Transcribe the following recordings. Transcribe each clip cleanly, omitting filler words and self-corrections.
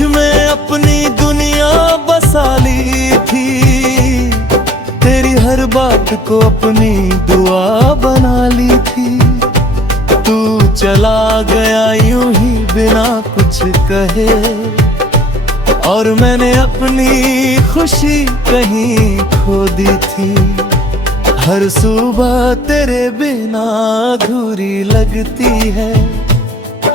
तुझ में अपनी दुनिया बसा ली थी, तेरी हर बात को अपनी दुआ बना ली थी। तू चला गया यूं ही बिना कुछ कहे, और मैंने अपनी खुशी कहीं खो दी थी। हर सुबह तेरे बिना अधूरी लगती है,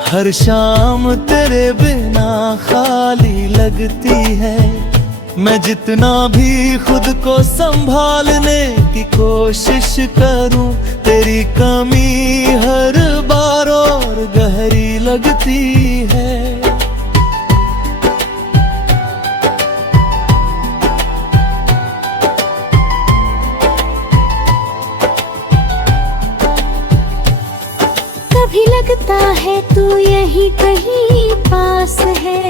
हर शाम तेरे बिना खाली लगती है। मैं जितना भी खुद को संभालने की कोशिश करूं, तेरी कमी हर बार और गहरी लगती है। कभी लगता है तू यहीं कहीं पास है,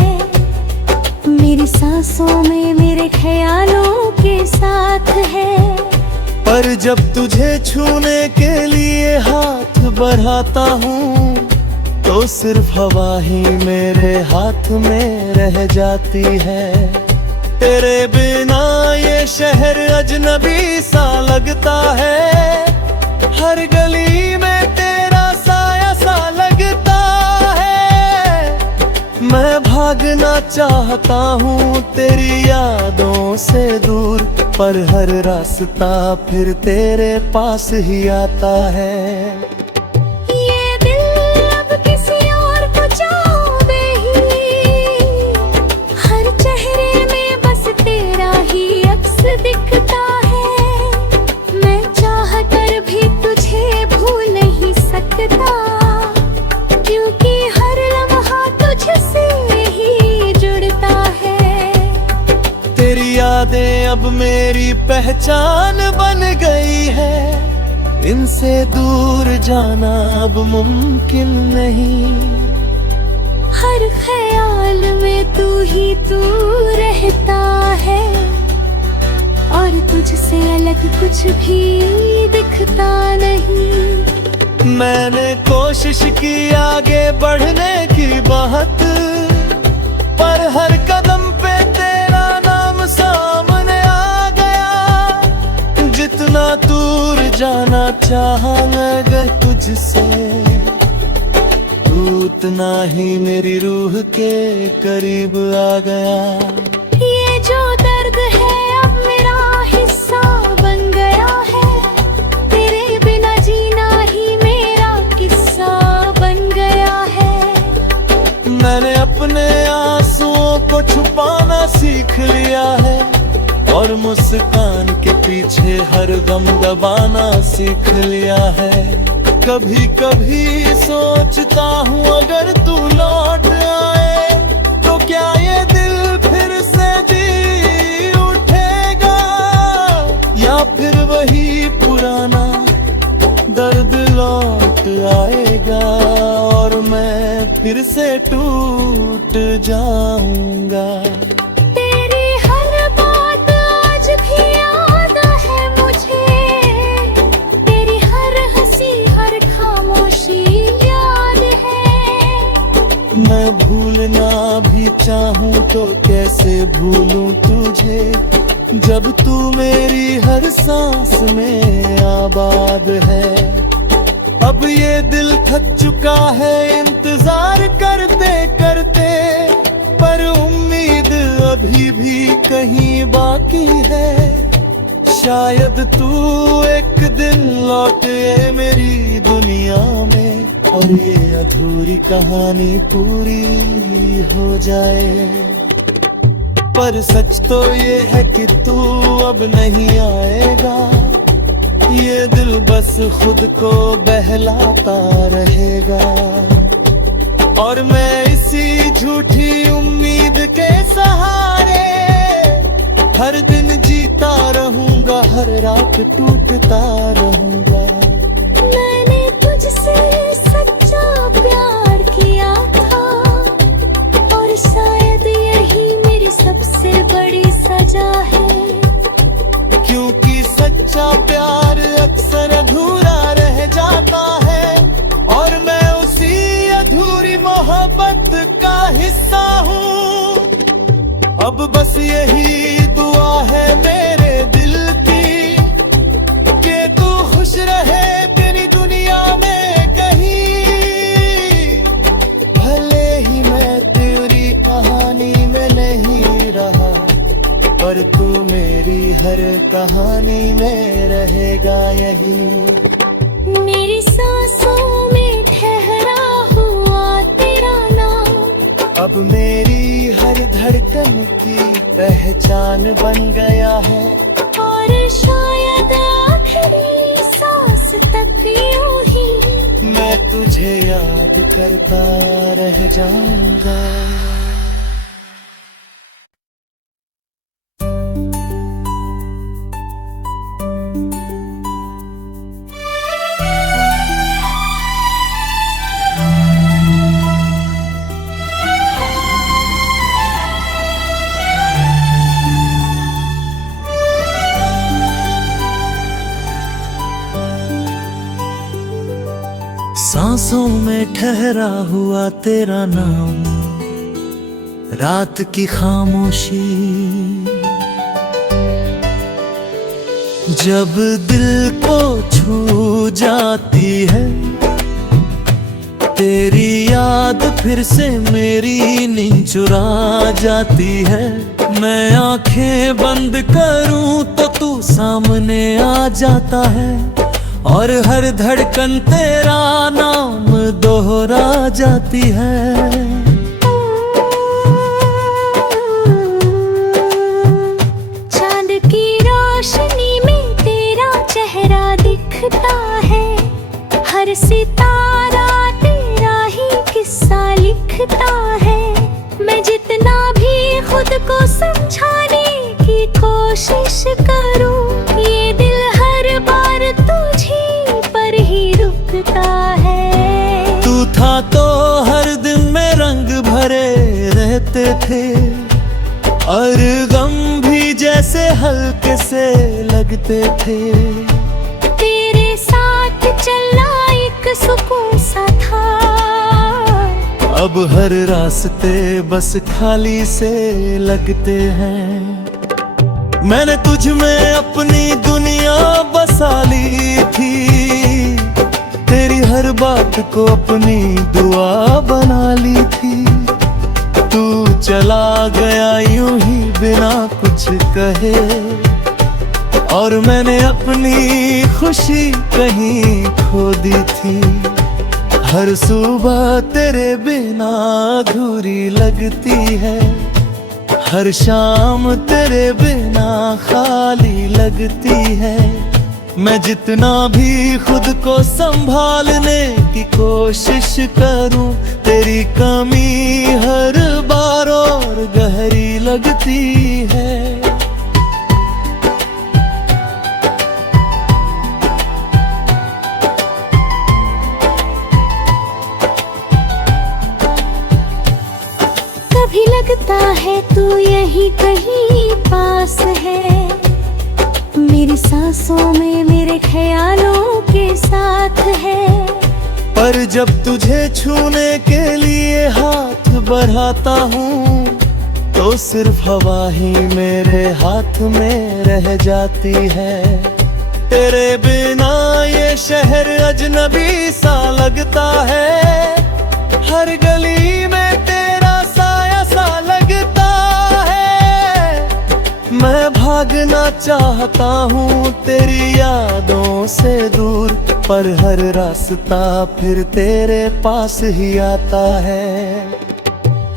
मेरी सांसों में मेरे ख्यालों के साथ है। पर जब तुझे छूने के लिए हाथ बढ़ाता हूँ, तो सिर्फ हवा ही मेरे हाथ में रह जाती है। तेरे बिना ये शहर अजनबी सा लगता है, हर गली में तेरा साया सा लगता है। मैं भागना चाहता हूँ तेरी यादों से दूर, पर हर रास्ता फिर तेरे पास ही आता है। ये दिल अब किसी और को चाहे ही, हर चेहरे में बस तेरा ही अक्स दिखता है। मैं चाह कर भी तुझे भूल नहीं सकता, क्योंकि हर लम्हा तुझसे ही जुड़ता है। तेरी यादें अब मेरी पहचान बन गई है, इनसे दूर जाना अब मुमकिन नहीं। हर ख्याल में तू ही तू रहता है, और तुझसे अलग कुछ भी दिखता नहीं। मैंने कोशिश की आगे बढ़ने की बात, पर हर कदम पे तेरा नाम सामने आ गया। जितना दूर जाना चाहा मैं अगर तुझसे, तू उतना ही मेरी रूह के करीब आ गया। ये जो दर्द है अब मेरा हिस्सा बन गया है, तेरे बिना जीना ही मेरा किस्सा बन गया है। मैंने अपने आंसुओं को छुपाना सीख लिया है, और मुस्कान के पीछे हर गम दबाना सीख लिया है। कभी कभी सोचता हूँ अगर तू लौट आए, तो क्या ये दिल फिर से जी उठेगा, या फिर वही पुराना दर्द लौट आएगा, और मैं फिर से टूट जाऊंगा। तेरी हर बात आज भी याद है मुझे, तेरी हर हंसी हर खामोशी याद है। मैं भूलना भी चाहूँ तो कैसे भूलूं तुझे, जब तू मेरी हर सांस में आबाद है। अब ये दिल थक चुका है इंतजार करते करते, पर उम्मीद अभी भी कहीं बाकी है। शायद तू एक दिन लौटे मेरी दुनिया में, और ये अधूरी कहानी पूरी हो जाए। पर सच तो ये है कि तू अब नहीं आएगा, ये दिल बस खुद को बहलाता रहेगा। और मैं इसी झूठी उम्मीद के सहारे हर दिन जीता रहूंगा, हर रात टूटता रहूंगा। मैंने तुझसे सच्चा प्यार किया था, और शायद यही मेरी सबसे बड़ी सजा है। क्योंकि सच्चा प्यार अक्सर अधूरा रह जाता है, और मैं उसी अधूरी मोहब्बत का हिस्सा हूँ। अब बस यही दुआ है मेरे दिल की कि तू खुश रहे तेरी दुनिया में कहीं। भले ही मैं तेरी कहानी में नहीं रहा, पर तू मेरी हर कहानी में रहेगा यही। मेरी सांसों में ठहरा हुआ तेरा नाम अब मेरी हर धड़कन की पहचान बन गया है। और शायद आखिरी सांस तक यूं ही मैं तुझे याद करता रह जाऊंगा। सांसों में ठहरा हुआ तेरा नाम, रात की खामोशी जब दिल को छू जाती है, तेरी याद फिर से मेरी नींद चुरा जाती है। मैं आंखें बंद करूं तो तू सामने आ जाता है, और हर धड़कन तेरा नाम दोहरा जाती है। चांद की रोशनी में तेरा चेहरा दिखता है, हर सितारा तेरा ही किस्सा लिखता है। मैं जितना भी खुद को समझाने की कोशिश करूं, ये दिल हर बार तुझे पर ही रुकता है। तू था तो हर दिन में रंग भरे रहते थे, और गम भी जैसे हल्के से लगते थे। तेरे साथ चलना एक सुकून सा था, अब हर रास्ते बस खाली से लगते हैं। मैंने तुझ में अपनी दुनिया बसा ली थी, तेरी हर बात को अपनी दुआ बना ली थी। तू चला गया यूं ही बिना कुछ कहे, और मैंने अपनी खुशी कहीं खो दी थी। हर सुबह तेरे बिना अधूरी लगती है, हर शाम तेरे बिना खाली लगती है। मैं जितना भी खुद को संभालने की कोशिश करूं, तेरी कमी हर बार और गहरी लगती है। कभी लगता है तू यहीं कहीं पास है, मेरी सांसों में मेरे ख्यालों के साथ है। पर जब तुझे छूने के लिए हाथ बढ़ाता हूँ, तो सिर्फ हवा ही मेरे हाथ में रह जाती है। तेरे बिना ये शहर अजनबी सा लगता है, हर गली में तेरा साया सा लगता है। मैं भागना चाहता हूँ तेरी यादों से दूर, पर हर रास्ता फिर तेरे पास ही आता है।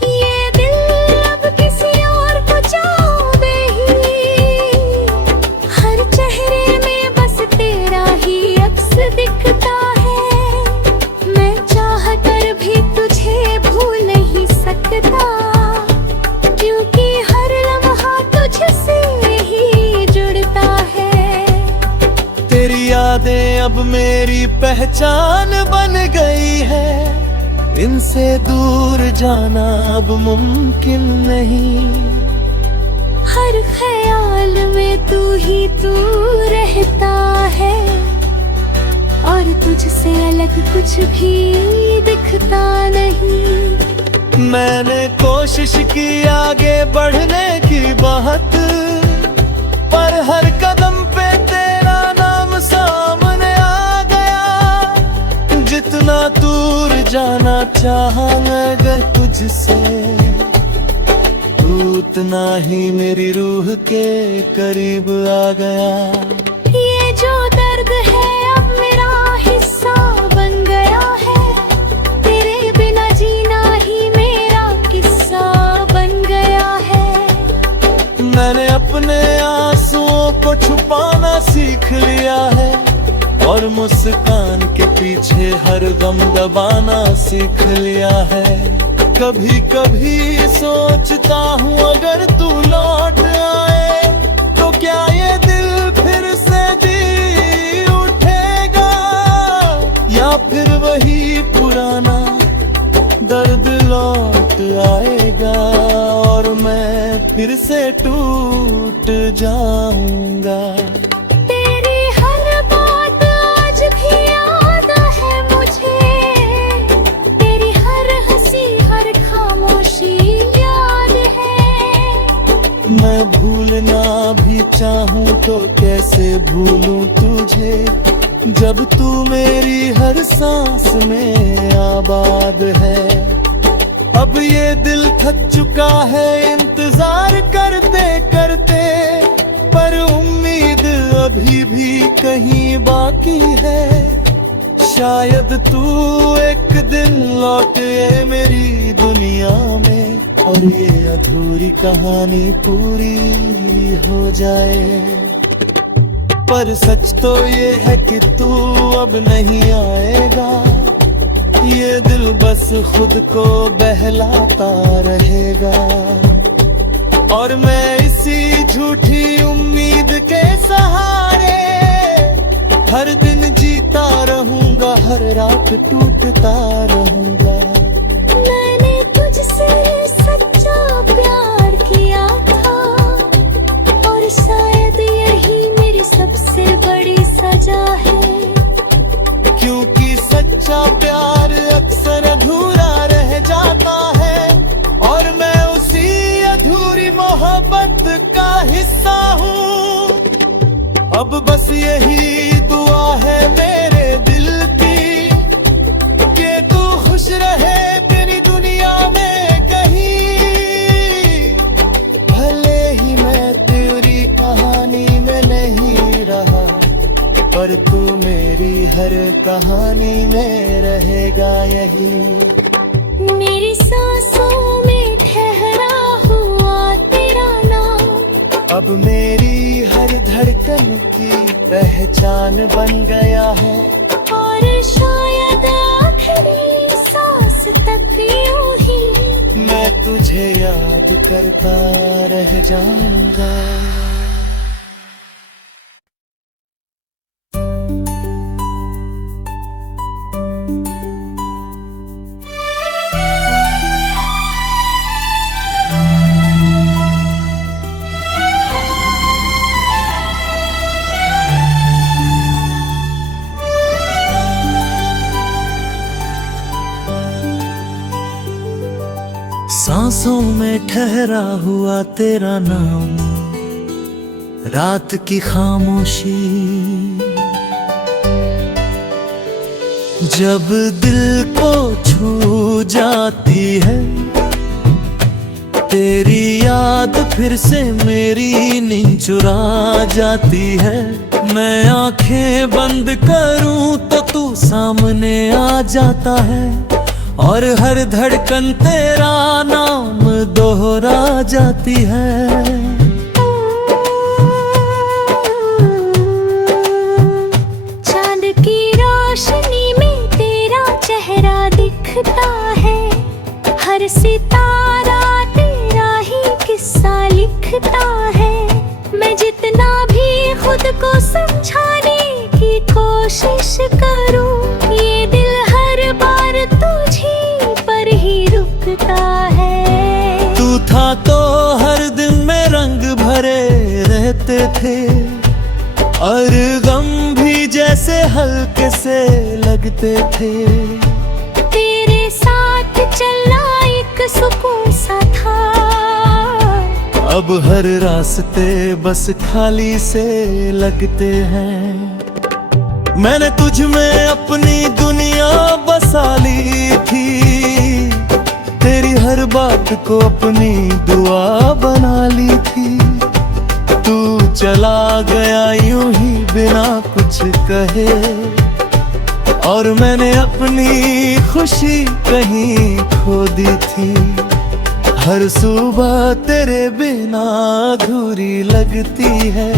ये दिल अब किसी और को चाहे ही, हर चेहरे में बस तेरा ही अक्स दिखता है। मैं चाह कर भी तुझे भूल नहीं सकता, क्योंकि हर लम्हा तुझसे ही जुड़ता है। तेरी यादें अब मेरी पहचान बन गई है, इनसे दूर जाना अब मुमकिन नहीं। हर ख्याल में तू ही तू रहता है, और तुझसे अलग कुछ भी दिखता नहीं। मैंने कोशिश की आगे बढ़ने चाहत, पर हर कदम पे तेरा नाम सामने आ गया। जितना दूर जाना चाहा मैं अगर तुझसे, तू उतना ही मेरी रूह के करीब आ गया। ये जो दर्द है अब मेरा हिस्सा बन गया है, तेरे बिना जीना ही मेरा किस्सा बन गया है। मैंने अपने आंसुओं को छुपाना सीख लिया है, और मुस्कान के पीछे हर गम दबाना सीख लिया है। कभी कभी सोचता हूँ अगर तू लौट आए तो क्या ये दिल फिर से जी उठेगा, या फिर वही पुराना दर्द लौट आएगा और मैं फिर से टूट जाऊंगा। तेरी हर बात आज भी याद है मुझे, तेरी हर हंसी हर खामोशी याद है। मैं भूलना भी चाहूँ तो कैसे भूलूं तुझे, जब तू मेरी हर सांस में आबाद है। अब ये दिल थक चुका है इंतजार करते करते, पर उम्मीद अभी भी कहीं बाकी है। शायद तू एक दिन लौटे मेरी दुनिया में, और ये अधूरी कहानी पूरी हो जाए। पर सच तो ये है कि तू अब नहीं आएगा, ये दिल बस खुद को बहलाता रहेगा। और मैं इसी झूठी उम्मीद के सहारे हर दिन जीता रहूंगा, हर रात टूटता रहूंगा। मैंने तुझसे सच्चा प्यार किया था, और शायद यही मेरी सबसे बड़ी सजा है। क्योंकि सच्चा प्यार अक्सर अधूरा रह जाता है, और मैं उसी अधूरी मोहब्बत का हिस्सा हूँ। अब बस यही दुआ है मेरे दिल की कि तू खुश रहे तेरी दुनिया में कहीं। भले ही मैं तेरी कहानी में नहीं रहा, पर तू मेरी हर कहानी में रहेगा यही। मेरी सांसों में ठहरा हुआ तेरा नाम, अब मेरी हर धड़कन की पहचान बन गया है। और शायद आखिरी सांस तक यूं ही मैं तुझे याद करता रह जाऊंगा। सांसों में ठहरा हुआ तेरा नाम, रात की खामोशी जब दिल को छू जाती है, तेरी याद फिर से मेरी नींद चुरा जाती है। मैं आंखें बंद करूं तो तू सामने आ जाता है, और हर धड़कन तेरा नाम दोहरा जाती है। चांद की रोशनी में तेरा चेहरा दिखता है, हर सितारा तेरा ही किस्सा लिखता है। मैं जितना भी खुद को समझाने की कोशिश करूं, ये दिल हर बार तुझी पर ही रुकता है। तू था तो हर दिन में रंग भरे रहते थे, और गम भी जैसे हल्के से लगते थे। तेरे साथ चलना एक सुकून सा था, अब हर रास्ते बस खाली से लगते हैं। मैंने तुझ में अपनी दुनिया बसा ली थी, तेरी हर बात को अपनी दुआ बना ली थी। तू चला गया यूं ही बिना कुछ कहे, और मैंने अपनी खुशी कहीं खो दी थी। हर सुबह तेरे बिना अधूरी लगती है,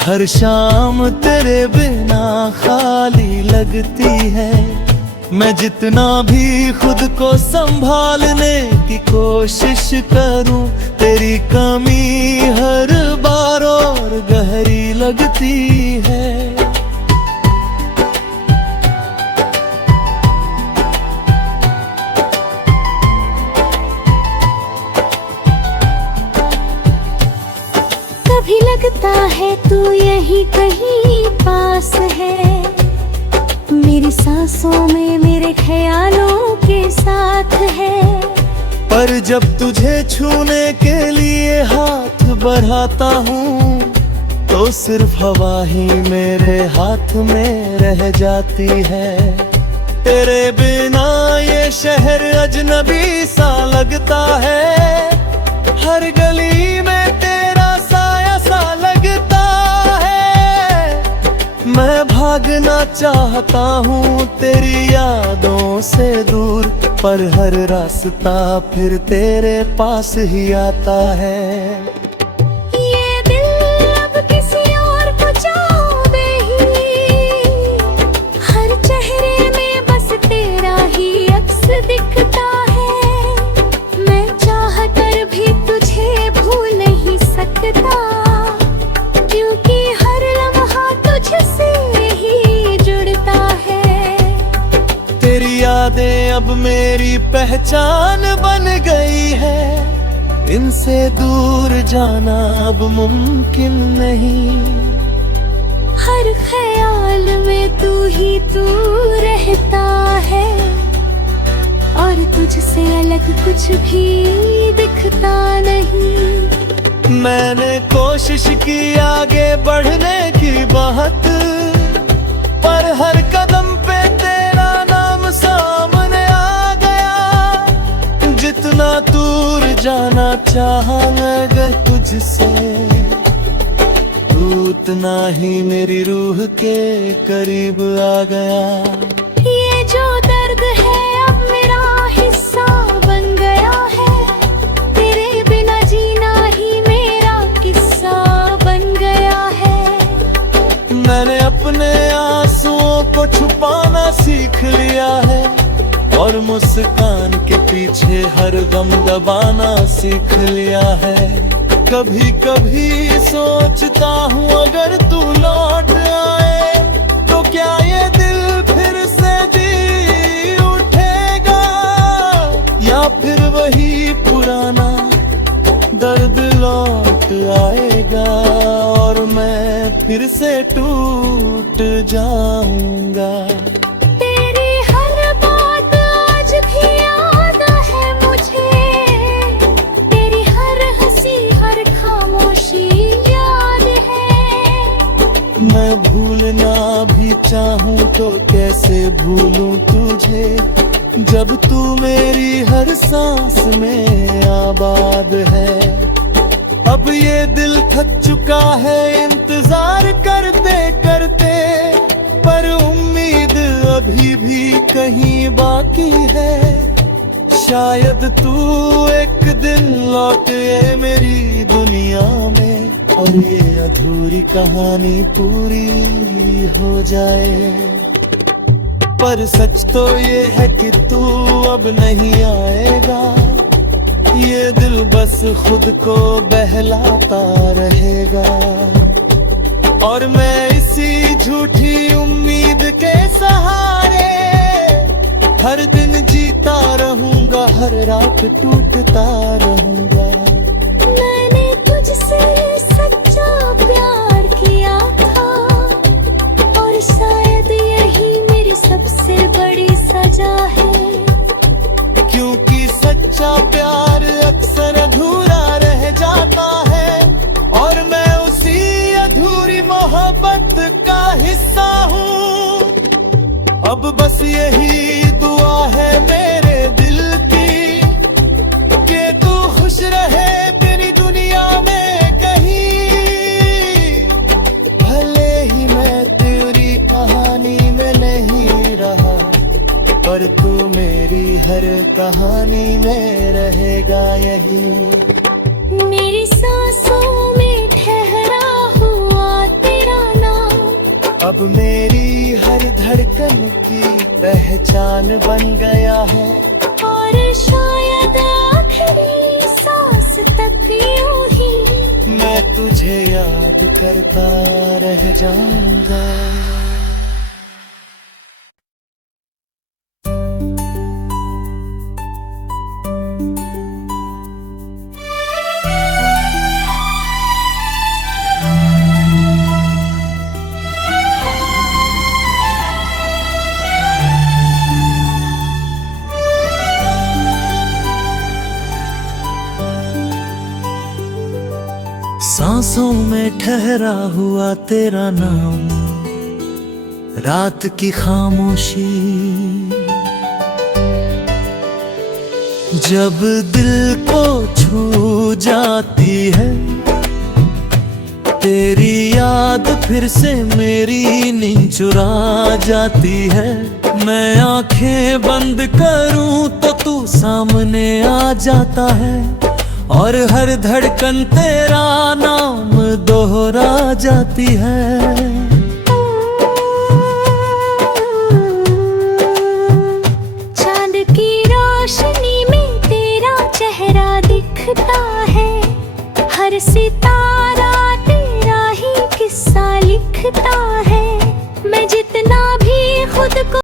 हर शाम तेरे बिना खाली लगती है। मैं जितना भी खुद को संभालने की कोशिश करूं, तेरी कमी हर बार और गहरी लगती है। कभी लगता है तू यही कहीं पास है, मेरी सांसों में मेरे ख्यालों के साथ है। पर जब तुझे छूने के लिए हाथ बढ़ाता हूँ, तो सिर्फ हवा ही मेरे हाथ में रह जाती है। तेरे बिना ये शहर अजनबी सा लगता है, हर गली में तेरा साया सा लगता है। मैं भागना चाहता हूँ तेरी यादों से दूर, पर हर रास्ता फिर तेरे पास ही आता है। ये दिल अब किसी और को चाहे ही, हर चेहरे में बस तेरा ही अक्स दिखता है। मैं चाह कर भी तुझे भूल नहीं सकता, क्योंकि हर लम्हा तुझसे ही जुड़ता है। तेरी यादें अब मेरी पहचान बन गई है, इनसे दूर जाना अब मुमकिन नहीं। हर ख्याल में तू ही तू रहता है, और तुझसे अलग कुछ भी दिखता नहीं। मैंने कोशिश की आगे बढ़ने की बात, पर हर कदम पे तेरा नाम सामने आ गया। जितना दूर जाना चाहा अगर तुझसे, तू उतना ही मेरी रूह के करीब आ गया। ये जो दर्द है अब मेरा हिस्सा बन गया है, तेरे बिना जीना ही मेरा किस्सा बन गया है। मैंने अपने आंसुओं को छुपाना सीख लिया है, और मुस्कान के पीछे हर गम दबाना सीख लिया है। कभी कभी सोचता हूँ अगर तू लौट आए, तो क्या ये दिल फिर से जी उठेगा, या फिर वही पुराना दर्द लौट आएगा, और मैं फिर से टूट जाऊंगा। तेरी हर बात आज भी याद है मुझे, तेरी हर हंसी हर खामोशी याद है। मैं भूलना भी चाहूँ तो कैसे भूलूं तुझे, जब तू मेरी हर सांस में आबाद है। अब ये दिल थक चुका है इंतजार करते करते, पर उम्मीद अभी भी कहीं बाकी है। शायद तू एक दिन लौटे मेरी दुनिया में, और ये अधूरी कहानी पूरी हो जाए। पर सच तो ये है कि तू अब नहीं आएगा, ये दिल बस खुद को बहलाता रहेगा। और मैं इसी झूठी उम्मीद के सहारे हर दिन जीता रहूंगा, हर रात टूटता रहूंगा। मैंने तुझसे सच्चा प्यार किया था, और शायद यही मेरी सबसे बड़ी सजा है। क्योंकि सच्चा प्यार अक्सर अधूरा रह जाता बस यही दुआ है मेरे दिल की कि तू खुश रहे तेरी दुनिया में कहीं। भले ही मैं तेरी कहानी में नहीं रहा, पर तू मेरी हर कहानी में रहेगा यही। मेरी सांसों में ठहरा हुआ तेरा नाम अब मेरी हर धड़कन की पहचान बन गया है। और शायद आखिरी सांस तक यूं ही मैं तुझे याद करता रह जाऊंगा। सांसों में ठहरा हुआ तेरा नाम, रात की खामोशी जब दिल को छू जाती है, तेरी याद फिर से मेरी नींद चुरा जाती है। मैं आंखें बंद करूं तो तू सामने आ जाता है, और हर धड़कन तेरा नाम दोहरा जाती है। चांद की रोशनी में तेरा चेहरा दिखता है, हर सितारा